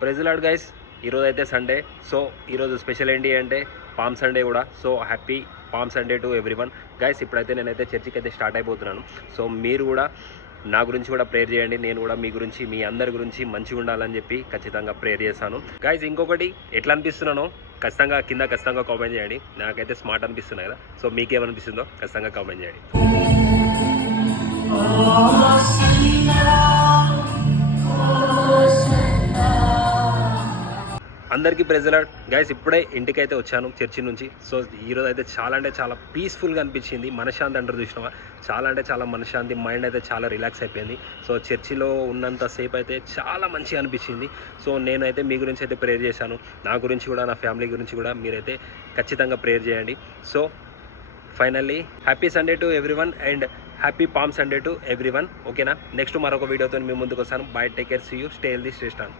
Praise lord guys, ఈరోజు అయితే Sunday. So ఈరోజు స్పెషల్ ఏంటి అంటే పామ్ సండే కూడా. So happy Palm Sunday to everyone guys. ఇప్పుడైతే నేనైతే చర్చికి అయితే స్టార్ట్ అయిపోతున్నాను. సో మీరు కూడా నా గురించి కూడా ప్రేయర్ చేయండి. నేను కూడా మీ గురించి, మీ అందరి గురించి మంచిగా ఉండాలని చెప్పి ఖచ్చితంగా ప్రేయర్ చేస్తాను గైస్. ఇంకొకటి, ఎట్లా అనిపిస్తున్నానో ఖచ్చితంగా కామెంట్ చేయండి. నాకైతే స్మార్ట్ అనిపిస్తున్నాయి కదా. సో మీకేమనిపిస్తుందో ఖచ్చితంగా కామెంట్ చేయండి. అందరికీ ప్రైజ్ లార్డ్ గైస్. ఇప్పుడే ఇంటికైతే వచ్చాను చర్చి నుంచి. సో ఈరోజు అయితే చాలా అంటే చాలా పీస్ఫుల్గా అనిపించింది. మనశ్శాంతి అంటారు చూసినావా, చాలా అంటే చాలా మనశ్శాంతి. మైండ్ అయితే చాలా రిలాక్స్ అయిపోయింది. సో చర్చిలో ఉన్నంత సేపు అయితే చాలా మంచిగా అనిపించింది. సో నేనైతే మీ గురించి అయితే ప్రేయర్ చేశాను. నా గురించి కూడా, నా ఫ్యామిలీ గురించి కూడా మీరైతే ఖచ్చితంగా ప్రేయర్ చేయండి. So finally happy Sunday to everyone and happy Palm Sunday to everyone. ఓకేనా, నెక్స్ట్ మరొక వీడియోతో మీ ముందుకు వస్తాను. Bye, take care, see you, stay healthy, stay strong.